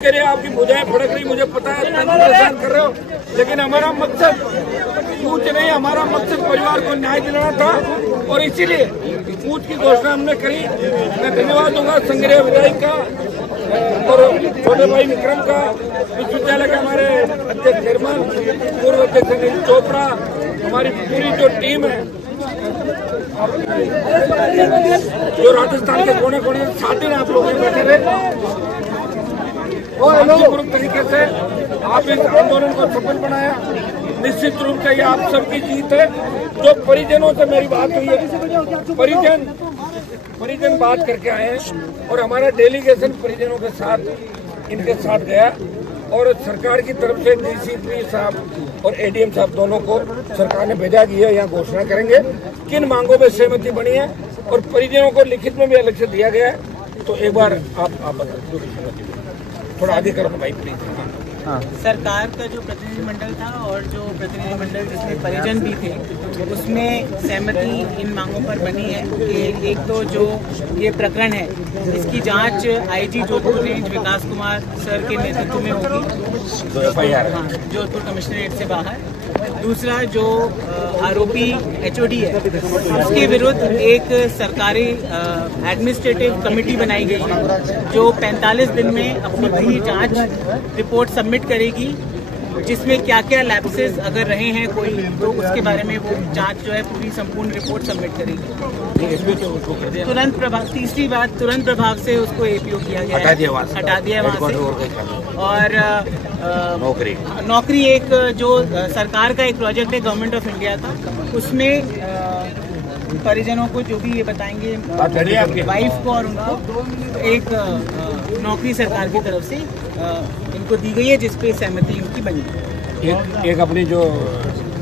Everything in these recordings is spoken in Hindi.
कह रहे आपकी भुजाएं फड़क रही, मुझे पता है परेशान कर रहे हो, लेकिन हमारा मकसद पूछ नहीं, हमारा मकसद परिवार को न्याय दिलाना था और इसीलिए पूछ की घोषणा हमने करी। मैं धन्यवाद दूंगा संग्रह विधायक का और छोटे भाई विक्रम का, विश्वविद्यालय के हमारे अध्यक्ष चेयरमैन, पूर्व अध्यक्ष अनिल चोपड़ा, हमारी पूरी जो टीम है जो राजस्थान के कोने कोने 7 दिन आप लोग बैठे रहे शांतिपूर्वक तरीके से आप इस आंदोलन को सफल बनाया। निश्चित रूप से ये आप सबकी जीत है। जो परिजनों से मेरी बात हुई है, परिजन बात करके आए हैं और हमारा डेलीगेशन परिजनों के साथ इनके साथ गया और सरकार की तरफ से डीसीपी साहब और एडीएम साहब दोनों को सरकार ने भेजा कि है यहाँ घोषणा करेंगे किन मांगों में सहमति बनी है और परिजनों को लिखित में भी अलग से दिया गया है। तो एक बार आप थोड़ा आगे करो भाई प्लीज। हाँ। सरकार का जो प्रतिनिधिमंडल था और जो प्रतिनिधिमंडल जिसमें परिजन भी थे उसमें सहमति इन मांगों पर बनी है कि एक तो जो ये प्रकरण है इसकी जांच आईजी जोधपुर रेंज विकास कुमार सर के नेतृत्व में होगी, हाँ, जोधपुर कमिश्नरेट से बाहर। दूसरा जो आरोपी एचओडी है उसके विरुद्ध एक सरकारी एडमिनिस्ट्रेटिव कमेटी बनाई गई है जो 45 दिन में अपनी पूरी जांच रिपोर्ट सबमिट करेगी, जिसमें क्या क्या लैप्सेस अगर रहे हैं कोई तो उसके बारे में वो जांच जो है पूरी संपूर्ण रिपोर्ट सबमिट करेगी। तुरंत प्रभाव, तीसरी बात तुरंत प्रभाव से उसको एपीओ किया गया है, हटा दिया वहाँ से। और नौकरी एक जो सरकार का एक प्रोजेक्ट है गवर्नमेंट ऑफ इंडिया का, उसमें परिजनों को जो भी ये बताएंगे वाइफ को और उनको एक नौकरी सरकार की तरफ से इनको दी गई है जिसपे सहमति उनकी बनी है। एक अपनी जो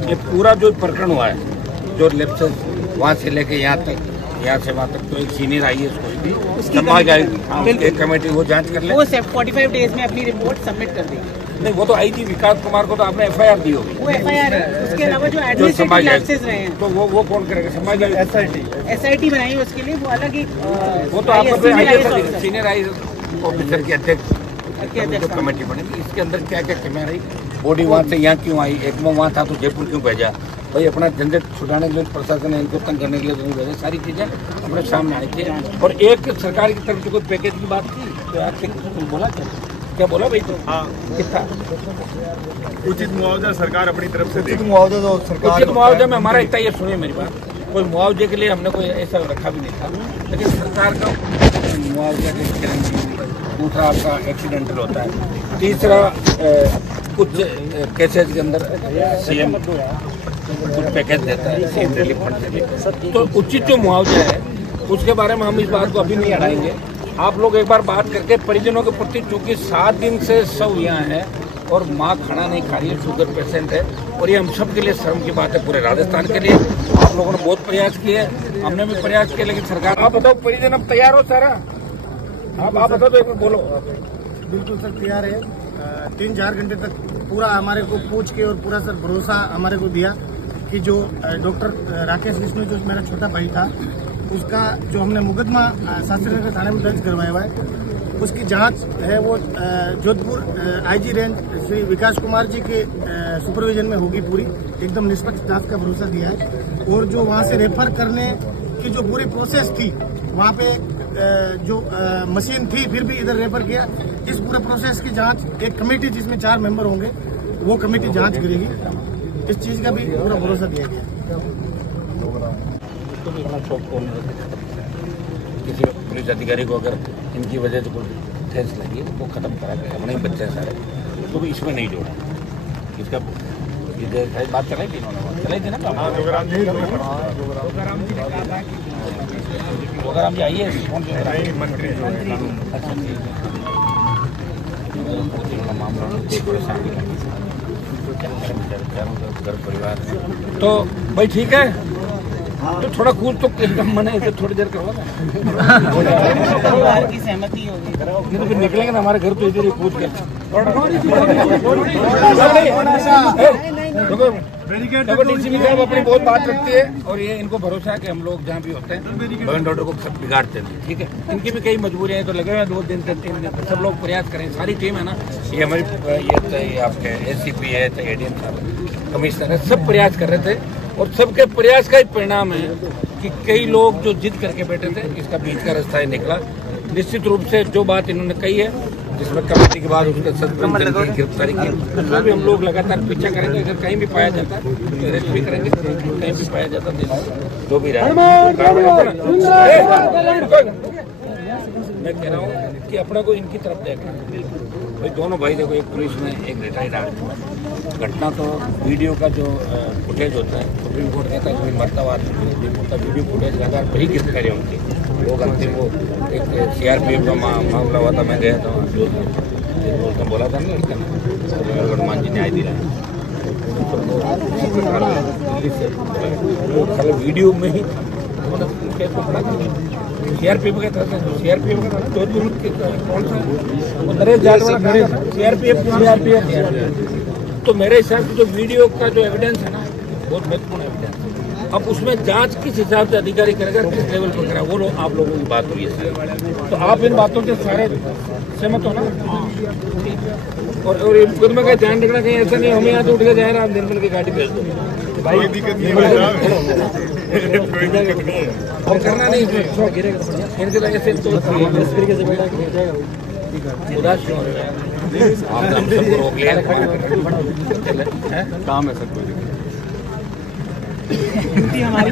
ये पूरा जो प्रकरण हुआ है जो लेफ्ट वहाँ से लेके यहाँ से वहाँ तक, तो एक सीनियर आई है उसको एक कमेटी वो जांच कर ले, वो 45 डेज में अपनी रिपोर्ट सबमिट कर देगी। नहीं, वो तो आईजी विकास कुमार को तो आपने एफआईआर दी होगी, वो एफआईआर है। उसके अलावा जो एडमिनिस्ट्रेटिव लैप्सेस रहे हैं तो वो कौन करेगा? समाज एसआईटी बनाई है उसके लिए, वो अलग एक वो तो आपका सीनियर आई ऑफिसर के अध्यक्ष कमेटी बनेगी। इसके अंदर क्या क्या कमियां रही, बॉडी वहाँ से यहाँ क्यों आई, एक में वहाँ था तो जयपुर क्यों भेजा, भाई अपना झंझट छुड़ाने के लिए प्रशासन ने इनको तंग करने के लिए भेजा, सारी चीजें अपने सामने आई थी। और एक सरकार की तरफ से कोई पैकेज की बात की तो आपसे बोला क्या बोला भाई? तो हाँ, कितना उचित मुआवजा सरकार अपनी तरफ से उचित मुआवजा तो सरकार, उचित मुआवजा में हमारा इतना ये सुनिए मेरी बात, कोई मुआवजे के लिए हमने कोई ऐसा रखा भी नहीं था, लेकिन सरकार का मुआवजा दूसरा आपका एक्सीडेंटल होता है, तीसरा कुछ केसेज के अंदर सीएम कुछ पैकेज देता है, सीएम रिलीफ फंड के लिए। तो उचित जो मुआवजा है उसके बारे में हम इस बात को अभी नहीं हटाएंगे। आप लोग एक बार बात करके परिजनों के प्रति, चूंकि 7 दिन से सब यहाँ है और माँ खाना नहीं खा रही है, शुगर पेशेंट है, और ये हम सब के लिए शर्म की बात है, पूरे राजस्थान के लिए। आप लोगों ने बहुत प्रयास किए, हमने भी प्रयास किया, लेकिन सरकार, आप बताओ परिजन अब तैयार हो सारा? आप बताओ तो एक बोलो। बिल्कुल सर तैयार है। 3-4 घंटे तक पूरा हमारे को पूछ के और पूरा सर भरोसा हमारे को दिया कि जो डॉक्टर राकेश विष्णु जो मेरा छोटा भाई था उसका जो हमने मुकदमा शास्त्री थाने में दर्ज करवाया हुआ है उसकी जांच है वो जोधपुर आईजी रेंज श्री विकास कुमार जी के सुपरविजन में होगी, पूरी एकदम निष्पक्ष जांच का भरोसा दिया है। और जो वहाँ से रेफर करने की जो पूरी प्रोसेस थी, वहाँ पे जो मशीन थी फिर भी इधर रेफर किया, इस पूरे प्रोसेस की जांच एक कमेटी जिसमें 4 मेंबर होंगे वो कमेटी जांच करेगी, इस चीज का भी पूरा भरोसा दिया गया। किसी पुलिस अधिकारी को अगर इनकी वजह से कोई ठेस लगी वो खत्म करा के अपने ही बच्चे सारे तो भी इसमें नहीं जोड़ा। इसका बात चलाई थी, इन्होंने चलाई थी ना, प्रोग्राम जी आइए मंत्री घर परिवार तो भाई ठीक है। तो थोड़ा कुछ तो एकदम मना इसे थोड़ी देर करवा ना। परिवार की सहमति होगी। नहीं तो फिर निकलेंगे ना हमारे घर तो इधर ही कूद के। देखो डीसीपी साहब अपनी बहुत बात रखती है और ये इनको भरोसा है कि हम लोग जहाँ भी होते हैं लॉ एंड ऑर्डर को सब बिगाड़ते हैं, ठीक है। इनकी भी कई मजबूरियाँ हैं तो लगे हुए हैं 2 दिन 3 दिन सब लोग प्रयास करें, सारी टीम है ना, ये हमारी ये आपके एसीपी है चाहे एडीएम साहब कमिश्नर है, सब प्रयास कर रहे थे और सबके प्रयास का ही परिणाम है कि कई लोग जो जिद करके बैठे थे इसका बीच का रास्ता ही निकला। निश्चित रूप से जो बात इन्होंने कही है जिसमें कमेटी के बाद उसका सस्पेंशन की गिरफ्तारी की उसमें भी हम लोग लगातार पीछा करेंगे। अगर कहीं भी पाया जाता है तो अरेस्ट भी करेंगे, कहीं भी पाया जाता है जो भी रहा। मैं कह रहा हूँ कि अपने को इनकी तरफ देखना भाई, दोनों भाई देखो, एक पुलिस में एक रिटायर्ड आर्मी। घटना तो वीडियो का जो फुटेज होता है सुप्रीम कोर्ट कहता है कोई मर्दावाद नहीं होता, वीडियो फुटेज लगातार वही गिरफ्तारी होती है। लोग अंतिम वो एक सीआरपीएफ का मामला हुआ था, मैं गया था वहाँ जो उसने बोला था ना इसका हनुमान जी न्याय दिलाया दिल्ली से, वो खाली वीडियो में ही सीआरपीएफ के तरफ से सीआरपीएफ का जोधपुर कौन सा वो नरेश जाट वाला सीआरपीएफ। तो मेरे हिसाब से जो वीडियो का जो एविडेंस है ना बहुत महत्वपूर्ण एविडेंस है। अब उसमें जांच किस हिसाब से अधिकारी करेगा, किस लेवल पर करेगा, वो लोग आप लोगों की बात हुई है सर। तो आप इन बातों से सारे सहमत हो ना। और मुकदमे का ध्यान रखना, कहीं ऐसा नहीं हमें यहाँ से उठ के जाए रहा निर्मल की गाड़ी भेज दो भाई, कोई दिक्कत नहीं है, कोई दिक्कत नहीं है। हम करना नहीं इनके तो ऐसे तो उदास क्यों हो रहे हैं? आपने हम सबको रोक लिया काम है सर, कोई दिक्कत नहीं। हमारी